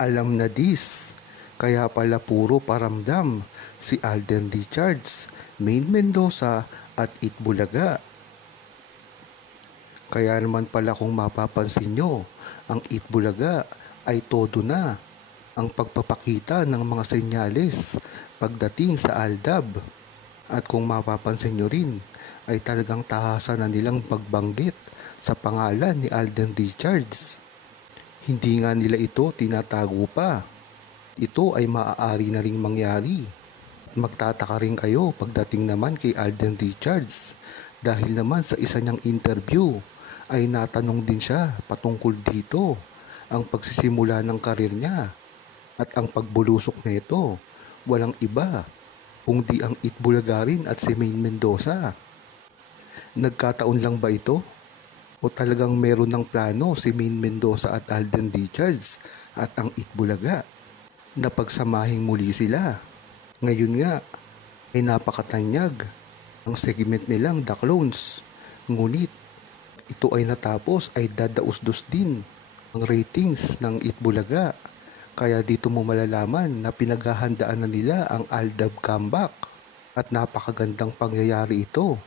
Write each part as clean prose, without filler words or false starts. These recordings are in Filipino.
Alam na dis, kaya pala puro paramdam si Alden Richards, Maine Mendoza at Itbulaga. Kaya naman pala kung mapapansin nyo, ang Itbulaga ay todo na ang pagpapakita ng mga senyales pagdating sa Aldab. At kung mapapansin nyo rin, ay talagang tahasan na nilang pagbanggit sa pangalan ni Alden Richards. Hindi nga nila ito tinatago pa. Ito ay maaari na ring mangyari. Magtataka rin kayo pagdating naman kay Alden Richards dahil naman sa isa niyang interview ay natanong din siya patungkol dito ang pagsisimula ng karir niya at ang pagbulusok nito walang iba kundi ang Itbulaga rin at si Maine Mendoza. Nagkataon lang ba ito? O talagang meron ng plano si Maine Mendoza at Alden Richards at ang Itbulaga na pagsamahing muli sila? Ngayon nga ay napakatanyag ang segment nilang The Clones. Ngunit ito ay natapos ay dadaus-dus din ang ratings ng Itbulaga. Kaya dito mo malalaman na pinaghahandaan na nila ang Aldab comeback at napakagandang pangyayari ito.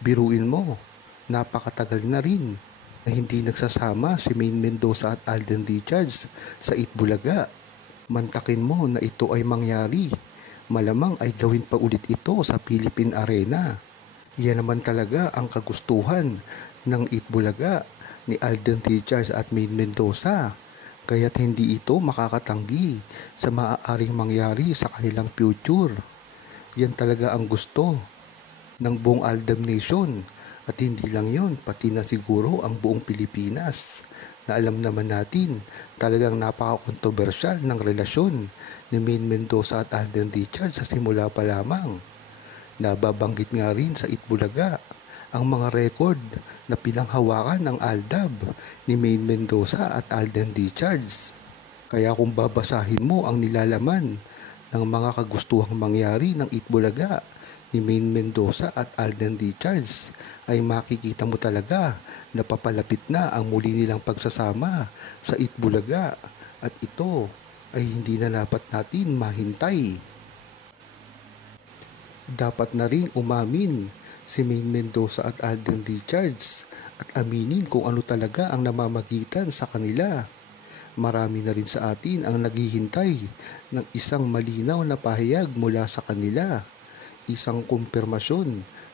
Biruin mo, napakatagal na rin na hindi nagsasama si Maine Mendoza at Alden Richards sa Itbulaga. Mantakin mo na ito ay mangyari. Malamang ay gawin pa ulit ito sa Philippine Arena. Yan naman talaga ang kagustuhan ng Itbulaga ni Alden Richards at Maine Mendoza. Kaya't hindi ito makakatanggi sa maaaring mangyari sa kanilang future. Yan talaga ang gusto ng buong Aldab Nation. At hindi lang yon, pati na siguro ang buong Pilipinas na alam naman natin talagang napaka-kontrobersyal ng relasyon ni Maine Mendoza at Alden Richards sa simula pa lamang. Nababanggit nga rin sa Itbulaga ang mga record na pinanghawakan ng Aldab ni Maine Mendoza at Alden Richards. Kaya kung babasahin mo ang nilalaman ng mga kagustuhang mangyari ng Itbulaga ni Maine Mendoza at Alden Richards ay makikita mo talaga na papalapit na ang muli nilang pagsasama sa Itbulaga at ito ay hindi na dapat natin mahintay. Dapat na rin umamin si Maine Mendoza at Alden Richards at aminin kung ano talaga ang namamagitan sa kanila. Marami na rin sa atin ang naghihintay ng isang malinaw na pahayag mula sa kanila. Isang kumpirmasyon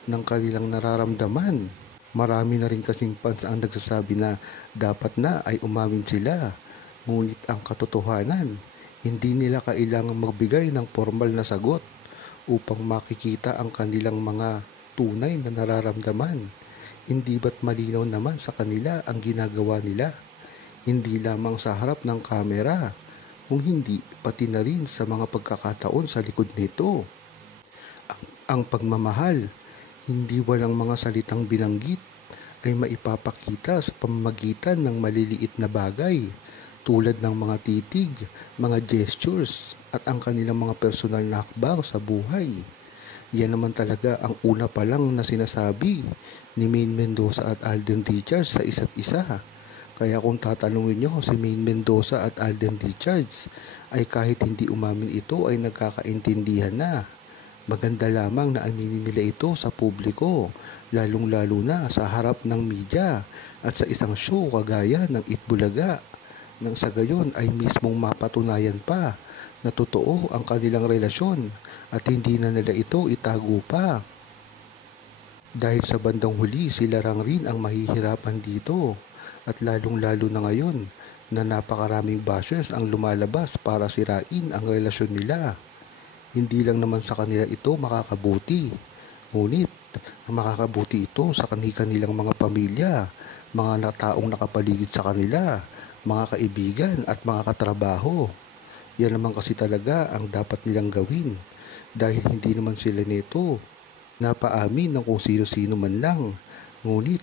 ng kanilang nararamdaman. Marami na rin kasing fans ang nagsasabi na dapat na ay umamin sila. Ngunit ang katotohanan, hindi nila kailangang magbigay ng formal na sagot upang makikita ang kanilang mga tunay na nararamdaman. Hindi ba't malinaw naman sa kanila ang ginagawa nila? Hindi lamang sa harap ng kamera, kung hindi pati na rin sa mga pagkakataon sa likod nito. Ang pagmamahal, hindi walang mga salitang binanggit, ay maipapakita sa pamamagitan ng maliliit na bagay tulad ng mga titig, mga gestures at ang kanilang mga personal na hakbang sa buhay. Yan naman talaga ang una pa lang na sinasabi ni Maine Mendoza at Alden Richards sa isa't isa. Kaya kung tatanungin nyo si Maine Mendoza at Alden Richards ay kahit hindi umamin ito ay nagkakaintindihan na. Maganda lamang na aminin nila ito sa publiko, lalong-lalo na sa harap ng media at sa isang show kagaya ng Itbulaga. Nang sa gayon ay mismong mapatunayan pa na totoo ang kanilang relasyon at hindi na nila ito itago pa. Dahil sa bandang huli sila rin ang mahihirapan dito at lalong-lalo na ngayon na napakaraming bashers ang lumalabas para sirain ang relasyon nila. Hindi lang naman sa kanila ito makakabuti, ngunit makakabuti ito sa kanilang mga pamilya, mga taong nakapaligid sa kanila, mga kaibigan at mga katrabaho. Yan naman kasi talaga ang dapat nilang gawin dahil hindi naman sila nito napaamin ng kung sino-sino man lang. Ngunit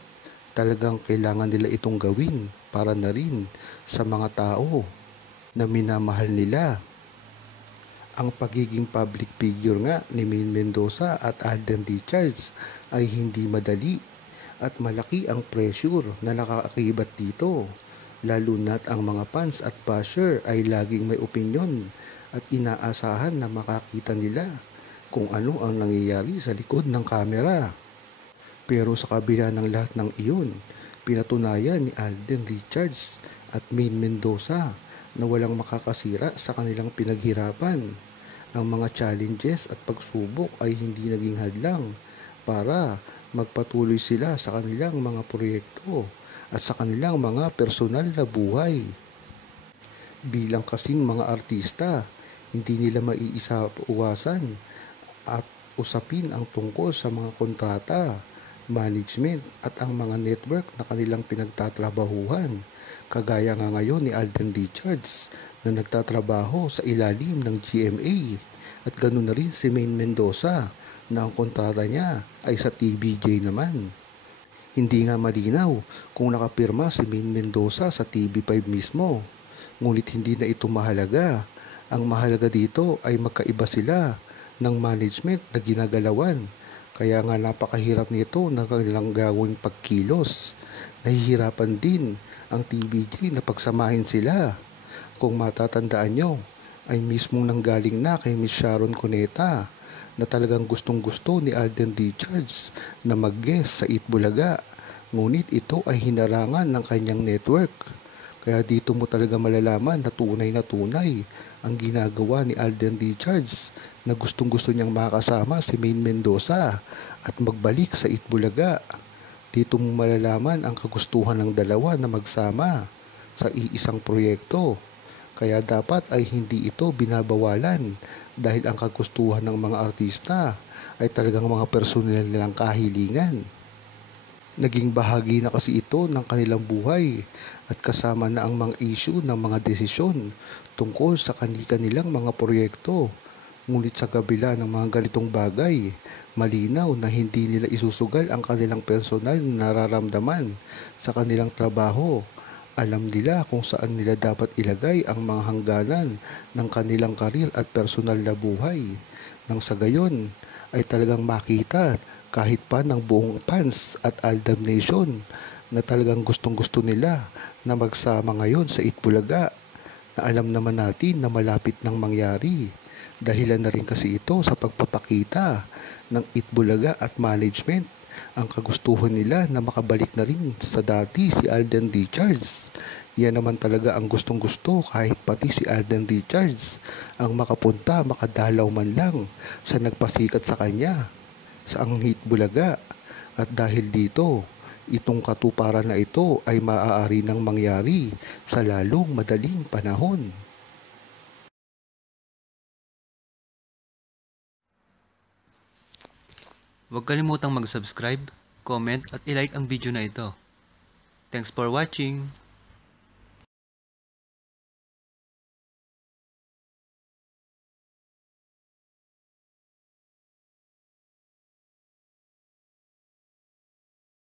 talagang kailangan nila itong gawin para na rin sa mga tao na minamahal nila. Ang pagiging public figure nga ni Maine Mendoza at Alden Richards ay hindi madali at malaki ang pressure na nakaakibat dito. lalo na't ang mga fans at basher ay laging may opinyon at inaasahan na makakita nila kung ano ang nangyayari sa likod ng kamera. Pero sa kabila ng lahat ng iyon, pinatunayan ni Alden Richards at Maine Mendoza na walang makakasira sa kanilang pinaghirapan. Ang mga challenges at pagsubok ay hindi naging hadlang para magpatuloy sila sa kanilang mga proyekto at sa kanilang mga personal na buhay. Bilang kasing mga artista, hindi nila maiiwasan at usapin ang tungkol sa mga kontrata, management at ang mga network na kanilang pinagtatrabahuhan. Kagaya nga ngayon ni Alden Richards na nagtatrabaho sa ilalim ng GMA at ganoon na rin si Maine Mendoza na ang kontrata niya ay sa TVJ naman. Hindi nga malinaw kung nakapirma si Maine Mendoza sa TV5 mismo, ngunit hindi na ito mahalaga. Ang mahalaga dito ay magkaiba sila ng management na ginagalawan. Kaya nga napakahirap nito na kanilang gawing pagkilos. Nahihirapan din ang TVJ na pagsamahin sila. Kung matatandaan nyo, ay mismong nanggaling na kay Miss Sharon Cuneta na talagang gustong-gusto ni Alden Richards na mag-guest sa Eat Bulaga. Ngunit ito ay hinarangan ng kanyang network. Kaya dito mo talaga malalaman na tunay ang ginagawa ni Alden Richards na gustong-gusto niyang makasama si Maine Mendoza at magbalik sa Eat Bulaga. Dito mo malalaman ang kagustuhan ng dalawa na magsama sa iisang proyekto. Kaya dapat ay hindi ito binabawalan dahil ang kagustuhan ng mga artista ay talagang mga personal nilang kahilingan. Naging bahagi na kasi ito ng kanilang buhay at kasama na ang mga issue ng mga desisyon tungkol sa kanilang mga proyekto. Ngunit sa kabila ng mga ganitong bagay, malinaw na hindi nila isusugal ang kanilang personal na nararamdaman sa kanilang trabaho. Alam nila kung saan nila dapat ilagay ang mga hangganan ng kanilang karir at personal na buhay. Nang sa gayon ay talagang makita kahit pa ng buong fans at Aldab Nation na talagang gustong-gusto nila na magsama ngayon sa Eat Bulaga na alam naman natin na malapit nang mangyari. Dahilan na rin kasi ito sa pagpapakita ng Eat Bulaga at management ang kagustuhan nila na makabalik na rin sa dati si Alden Richards. Yan naman talaga ang gustong-gusto kahit pati si Alden Richards ang makapunta, makadalaw man lang sa nagpasikat sa kanya sa ang Eat Bulaga. At dahil dito, itong katuparan na ito ay maaari nang mangyari sa lalong madaling panahon. Huwag kalimutang mag-subscribe, comment at i-like ang video na ito. Thanks for watching!